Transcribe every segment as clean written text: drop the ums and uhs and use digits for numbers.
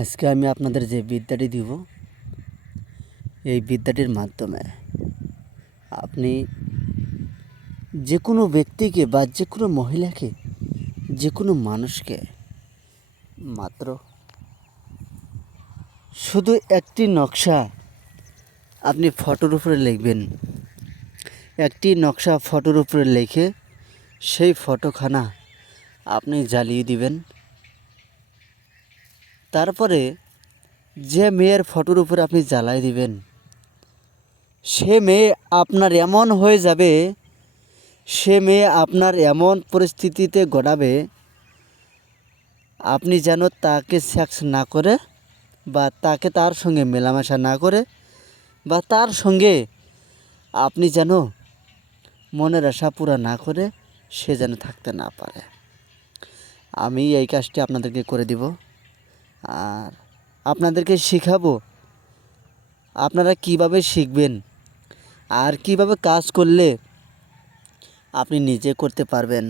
আজকে আমি আপনাদের যে বিদ্যাটি দিব, এই বিদ্যাটির মাধ্যমে আপনি যে কোনো ব্যক্তিকে বা যে কোনো মহিলাকে, যে কোনো মানুষকে মাত্র শুধু একটি নকশা আপনি ফটোর উপরে লিখবেন। একটি নকশা ফটোর উপরে লিখে সেই ফটোখানা আপনি জ্বালিয়ে দিবেন। তারপরে যে মেয়ের ফটোর উপরে আপনি জ্বালাই দিবেন, সে মেয়ে আপনার এমন হয়ে যাবে, সে মেয়ে আপনার এমন পরিস্থিতিতে গড়াবে, আপনি যেন তাকে সেক্স না করে বা তাকে তার সঙ্গে মেলামেশা না করে বা তার সঙ্গে আপনি যেন মনের আশা পুরা না করে সে যেন থাকতে না পারে। আমি এই কাজটি আপনাদেরকে করে দিব আর আপনাদেরকে শেখাবো আপনারা কিভাবে শিখবেন আর কিভাবে কাজ করলে আপনি নিজে করতে পারবেন।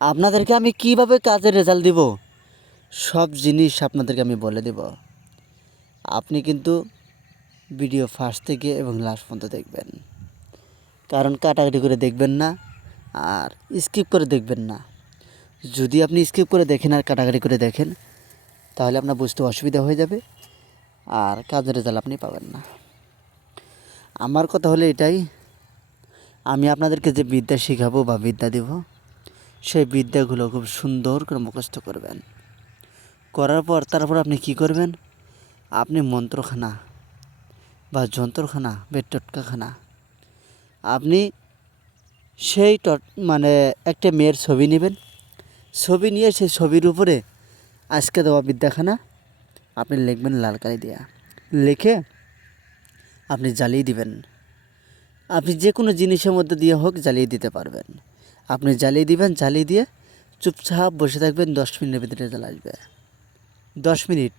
আপনাদেরকে আমি কিভাবে কাজের রেজাল্ট দিব, সব জিনিস আপনাদেরকে আমি বলে দেব। আপনি কিন্তু ভিডিও ফার্স্ট থেকে এবং লাস্ট পর্যন্ত দেখবেন, কারণ কাটাকাটি করে দেখবেন না আর স্কিপ করে দেখবেন না। যদি আপনি স্কিপ করে দেখেন আর কাটাকাটি করে দেখেন, তাহলে আপনার বুঝতে অসুবিধা হয়ে যাবে আর কাজের রেজাল্ট আপনি পাবেন না। আমার কথা হলো এটাই, আমি আপনাদেরকে যে বিদ্যা শেখাবো বা বিদ্যা দেব, সেই বিদ্যাগুলো খুব সুন্দর করে মুখস্থ করবেন। করার পর তারপর আপনি কি করবেন, আপনি মন্ত্রখানা বা যন্ত্রখানা বা টটকাখানা আপনি সেই মানে একটা মেয়ের ছবি নেবেন। ছবি নিয়ে সেই ছবির উপরে আজকে দেওয়া বিদ্যাখানা আপনি লিখবেন লাল কালি দিয়া, লিখে আপনি জ্বালিয়ে দিবেন। আপনি যে কোনো জিনিসের মধ্যে দিয়ে হোক জ্বালিয়ে দিতে পারবেন। আপনি জ্বালিয়ে দিবেন, জ্বালিয়ে দিয়ে চুপচাপ বসে থাকবেন। 10 মিনিটের ভিতরে রেজাল্ট আসবে। 10 মিনিট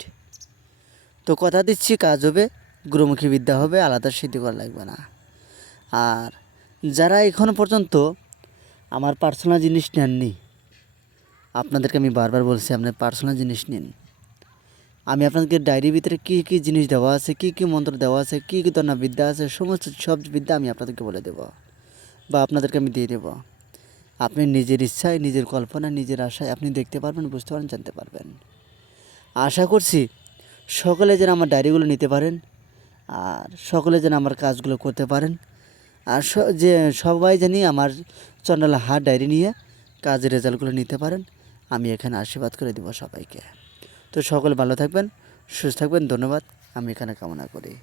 তো কথা দিচ্ছি, কাজ হবে, গুরুমুখী বিদ্যা হবে, আলাদা সিদ্ধি করা লাগবে না। আর যারা এখনও পর্যন্ত আমার পার্সোনাল জিনিস নেননি, আপনাদেরকে আমি বারবার বলছি আপনার পার্সোনাল জিনিস নিন। আমি আপনাদেরকে ডায়েরির ভিতরে কী কী জিনিস দেওয়া আছে, কী কী মন্ত্র দেওয়া আছে, কী কী ধরনের বিদ্যা আছে, সমস্ত সব বিদ্যা আমি আপনাদেরকে বলে দেব বা আপনাদেরকে আমি দিয়ে দেব। আপনি নিজের ইচ্ছায়, নিজের কল্পনায়, নিজের আশায় আপনি দেখতে পারবেন, বুঝতে পারবেন, জানতে পারবেন। আশা করছি সকলে যেন আমার ডায়েরিগুলো নিতে পারেন আর সকলে যেন আমার কাজগুলো করতে পারেন। আর যে সবাই জানি আমার চন্ডালা হাট ডায়েরি নিয়ে কাজের রেজাল্টগুলো নিতে পারেন। আমি এখানে আশীর্বাদ করে দেব সবাইকে। তো সকলে ভালো থাকবেন, সুস্থ থাকবেন। ধন্যবাদ, আমি এখানে কামনা করি।